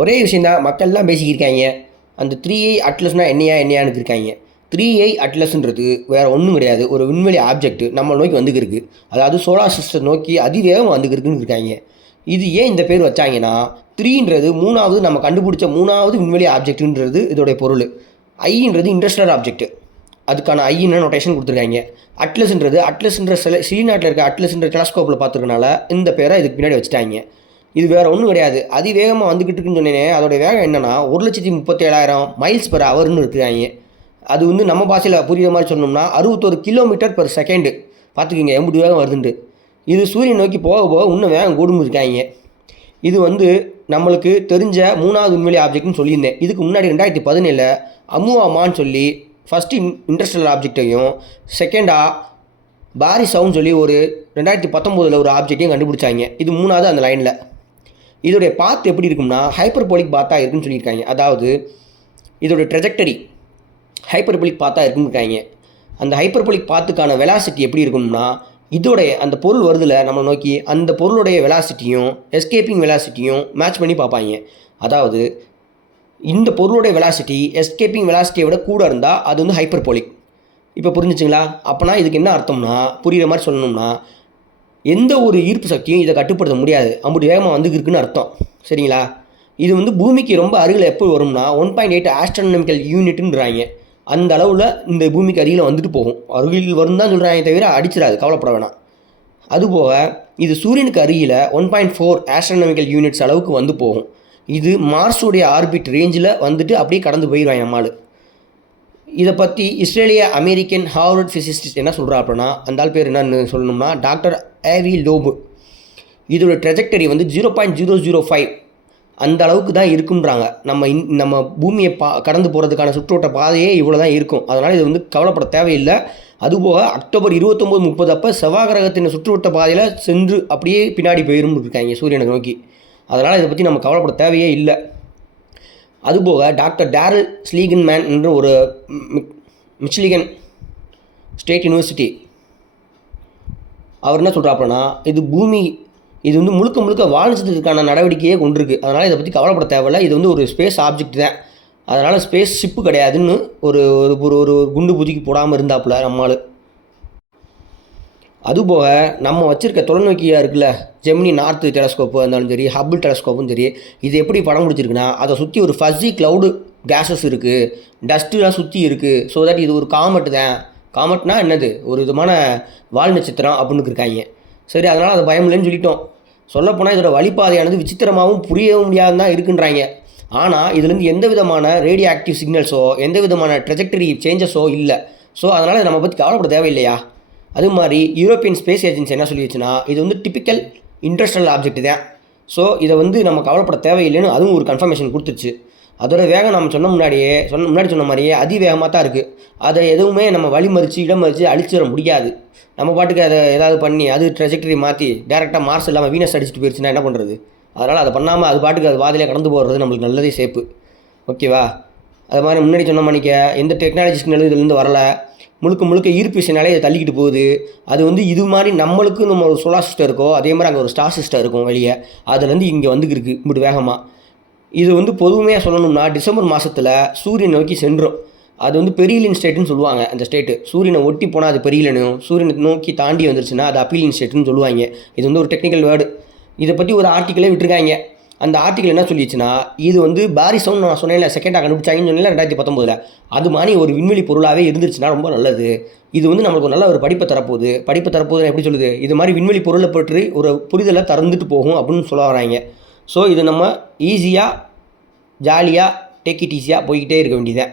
ஒரே விஷயம் தான் மக்கள்லாம் பேசிக்கிருக்காங்க. அந்த 3i அட்லஸ்னால் என்னையான்னு இருக்காங்க. 3i அட்லஸ்ன்றது வேறு ஒன்றும் கிடையாது. ஒரு விண்வெளி ஆப்ஜெக்ட் நம்ம நோக்கி வந்துக்கிருக்கு. அதாவது சோலார் சிஸ்டம் நோக்கி அதிவேகம் வந்துக்கிருக்குன்னு இருக்காங்க. இது ஏன் இந்த பேர் வச்சாங்கன்னா 3ன்றது மூணாவது நம்ம கண்டுபிடிச்ச மூணாவது விண்வெளி ஆப்ஜெக்ட்ன்றது இதோடைய பொருள். ஐன்றது இன்டர்ஸ்டெல்லர் ஆப்ஜெக்ட், அதுக்கான ஐன்னு நோட்டேஷன் கொடுத்துருக்காங்க. அட்லஸ்ன்ற சீநாட்டில் இருக்க அட்லஸ்ன்ற டெலஸ்கோப்பில் பார்த்துருக்கனால இந்த பேரை இதுக்கு பின்னாடி வச்சுட்டாங்க. இது வேறு ஒன்றும் கிடையாது. அதிவேகமாக வந்துக்கிட்டு இருக்குன்னு சொன்னேனே, அதோடைய வேகம் என்னென்னா 1,37,000 மைல்ஸ் பெர் ஹவர்னு இருக்காங்க. அது வந்து நம்ம பாஷையில் புரியுற மாதிரி சொன்னோம்னா 61 கிலோமீட்டர் பெர் செகண்டு. பார்த்துக்கிங்க எம்பிட்டு வேகம் வருதுன்ட்டு. இது சூரியன் நோக்கி போக போக இன்னும் வேகம் கூடும் இருக்காங்க. இது வந்து நம்மளுக்கு தெரிஞ்ச மூணாவது விண்வெளி ஆப்ஜெக்ட்னு சொல்லியிருந்தேன். இதுக்கு முன்னாடி 2017 அமுவாமான்னு சொல்லி ஃபஸ்ட்டு இன்டர்ஸ்டெல்லர் ஆப்ஜெக்டையும், செகண்டாக பாரிசவுன்னு சொல்லி ஒரு 2019 ஒரு ஆப்ஜெக்டையும் கண்டுபிடிச்சாங்க. இது மூணாவது அந்த லைனில். இதோடைய பாத் எப்படி இருக்கும்னா ஹைப்பர்போலிக் பாத்தாக இருக்குன்னு சொல்லியிருக்காங்க. அதாவது இதோடைய ட்ரெஜெக்டரி ஹைப்பர்போலிக் பாத்தாக இருக்குன்னு இருக்காங்க. அந்த ஹைப்பர்போலிக் பாத்துக்கான வெலாசிட்டி எப்படி இருக்கும்னா, இதோடைய அந்த பொருள் வருதில்ல நம்ம நோக்கி, அந்த பொருளுடைய வெலாசிட்டியும் எஸ்கேப்பிங் வெலாசிட்டியும் மேட்ச் பண்ணி பார்ப்பாங்க. அதாவது இந்த பொருளுடைய வெலாசிட்டி எஸ்கேப்பிங் வெலாசிட்டியை விட கூட இருந்தால் அது வந்து ஹைப்பர்போலிக். இப்போ புரிஞ்சிச்சுங்களா? அப்போனா இதுக்கு என்ன அர்த்தம்னா, புரிகிற மாதிரி சொல்லணும்னா, எந்த ஒரு ஈர்ப்பு சக்தியும் இதை கட்டுப்படுத்த முடியாது, அப்படி வேகமாக வந்துருக்குன்னு அர்த்தம். சரிங்களா? இது வந்து பூமிக்கு ரொம்ப அருகில் எப்போ வரும்னா 1.8 ஆஸ்ட்ரோனமிக்கல் யூனிட்டுன்றாங்க. அந்த அளவில் இந்த பூமிக்கு அருகில் வந்துட்டு போகும். அருகில் வரும் தான் சொல்கிறாங்க தவிர அடிச்சிடாது, கவலைப்பட வேணாம். அதுபோக இது சூரியனுக்கு அருகில் 1.4 ஆஸ்ட்ரோனமிக்கல் யூனிட்ஸ் அளவுக்கு வந்து போகும். இது மார்ஸுடைய ஆர்பிட் ரேஞ்சில் வந்துட்டு அப்படியே கடந்து போயிடுவாங்க நம்மால். இதை பற்றி இஸ்ரேலிய அமெரிக்கன் ஹார்வர்ட் ஃபிசிசிஸ்ட் என்ன சொல்கிறா அப்படின்னா, அந்த ஆள் பேர் என்னன்னு சொல்லணும்னா டாக்டர் ஏவி லோபு. இதோட ட்ரெஜெக்டரி வந்து 0.005 அந்த அளவுக்கு தான் இருக்குன்றாங்க. நம்ம பூமியை கடந்து போகிறதுக்கான சுற்றுவட்ட பாதையே இவ்வளோ தான் இருக்கும். அதனால் இது வந்து கவலைப்பட தேவையில்லை. அதுபோக அக்டோபர் 29, 30 அப்போ செவ்வாய் கிரகத்தின் சுற்றுவட்ட பாதையில் சென்று அப்படியே பின்னாடி போயிரும் இருக்காங்க சூரியனை நோக்கி. அதனால் இதை பற்றி நம்ம கவலைப்பட தேவையே இல்லை. அதுபோக டாக்டர் டேரல் ஸ்லீகன்மேன் என்ற ஒரு மிச்சிகன் ஸ்டேட் யூனிவர்சிட்டி அவர் என்ன சொல்கிறாப்புனா, இது வந்து முழுக்க வாழ்ந்ததுக்கான நடவடிக்கையே கொண்டிருக்கு. அதனால் இதை பற்றி கவலைப்பட தேவையில்லை. இது வந்து ஒரு ஸ்பேஸ் ஆப்ஜெக்ட் தான். அதனால் ஸ்பேஸ் ஷிப்பு கிடையாதுன்னு ஒரு ஒரு குண்டு பூஜிக்கு போடாமல் இருந்தாப்புல நம்மால். அதுபோக நம்ம வச்சுருக்க தொலைநோக்கியாக இருக்குல்ல, ஜெமினி நார்த்து டெலஸ்கோப்பு இருந்தாலும் சரி, ஹப்பிள் டெலஸ்கோப்பும் சரி, இது எப்படி படம் பிடிச்சிருக்குன்னா, அதை சுற்றி ஒரு ஃபஸ்ஸி க்ளவுடு கேஸஸ் இருக்குது, டஸ்ட்டுலாம் சுற்றி இருக்குது. ஸோ தட் இது ஒரு காமெட் தான். காமெட்னா என்னது, ஒரு விதமான வால் நட்சத்திரம் அப்படின்னு இருக்காங்க. சரி, அதனால் அதை பயம் இல்லைன்னு சொல்லிட்டோம். சொல்லப்போனால் இதோட வழிபாதையானது விசித்திரமாகவும் புரியவும் முடியாதுன்னு தான் இருக்குன்றாங்க. ஆனால் இதுலேருந்து எந்த விதமான ரேடியோ ஆக்டிவ் சிக்னல்ஸோ எந்த விதமான ட்ரெஜெக்டரி சேஞ்சஸோ இல்லை. ஸோ அதனால் நம்ம பற்றி கவலைப்பட தேவையில்லையா? அது மாதிரி யூரோப்பியன் ஸ்பேஸ் ஏஜென்சி என்ன சொல்லிடுச்சுன்னா, இது வந்து டிப்பிக்கல் இன்டர்ஸ்டெல்லர் ஆப்ஜெக்ட் தான். ஸோ இதை வந்து நம்ம கவலைப்பட தேவையில்லைன்னு அதுவும் ஒரு கன்ஃபர்மேஷன் கொடுத்துருச்சு. அதோட வேகம் நம்ம முன்னாடி சொன்ன மாதிரியே அதிவேகமாக தான் இருக்குது. அதை எதுவுமே நம்ம வழிமறித்து இடமறித்து அழிச்சிட முடியாது. நம்ம பாட்டுக்கு அதை ஏதாவது பண்ணி அது ட்ரெஜெக்டரி மாற்றி டேரெக்டாக மார்ஸ் இல்லாமல் வீனஸ் அடிச்சுட்டு போயிடுச்சுன்னா என்ன பண்ணுறது? அதனால் அதை பண்ணாமல் அது பாட்டுக்கு அது வாதிலே கடந்து போகிறது நம்மளுக்கு நல்லதே சேப்பு. ஓகேவா? அது மாதிரி முன்னாடி சொன்ன மணிக்க எந்த டெக்னாலஜி சிக்னலும் இதுலேருந்து வரல. முழுக்க ஈர்ப்பு விசைனாலே இதை தள்ளிக்கிட்டு போகுது. அது வந்து இது மாதிரி நம்மளுக்கு நம்ம ஒரு சோலார் சிஸ்டம் இருக்கோ அதே மாதிரி அங்கே ஒரு ஸ்டார் சிஸ்டம் இருக்கும் வெளியே. அதுலேருந்து இங்கே வந்துருக்கு இப்படி வேகமாக. இது வந்து பொதுமையாக சொல்லணும்னா டிசம்பர் மாதத்தில் சூரியன் நோக்கி சென்றும். அது வந்து பெரியலின் ஸ்டேட்டுன்னு சொல்லுவாங்க. அந்த ஸ்டேட்டு சூரியனை ஒட்டி போனால் அது பெரியலனும், சூரியனை நோக்கி தாண்டி வந்துருச்சுன்னா அது அப்பீலின் ஸ்டேட்டுன்னு சொல்லுவாங்க. இது வந்து ஒரு டெக்னிக்கல் வேர்டு. இதை பற்றி ஒரு ஆர்டிக்கலே விட்டுருக்காங்க. அந்த ஆர்டிக்கல் என்ன சொல்லிச்சுன்னா, இது வந்து பாரிசவுன் நான் சொன்னேன்ல, செகண்டாக கண்டுபிடிச்சாங்கன்னு சொன்னேன்ல 2019. அது மாதிரி ஒரு விண்வெளி பொருளாகவே இருந்துருச்சுன்னா ரொம்ப நல்லது. இது வந்து நம்மளுக்கு நல்ல ஒரு படிப்பை தரப்போகுதுன்னு எப்படி சொல்லுது, இது மாதிரி விண்வெளி பொருளை பற்றி ஒரு புரிதலை திறந்துட்டு போகும் அப்படின்னு சொல்ல வராங்க. ஸோ இது நம்ம ஈஸியாக ஜாலியாக டேக் இட் ஈஸியாக போய்கிட்டே இருக்க வேண்டியதான்.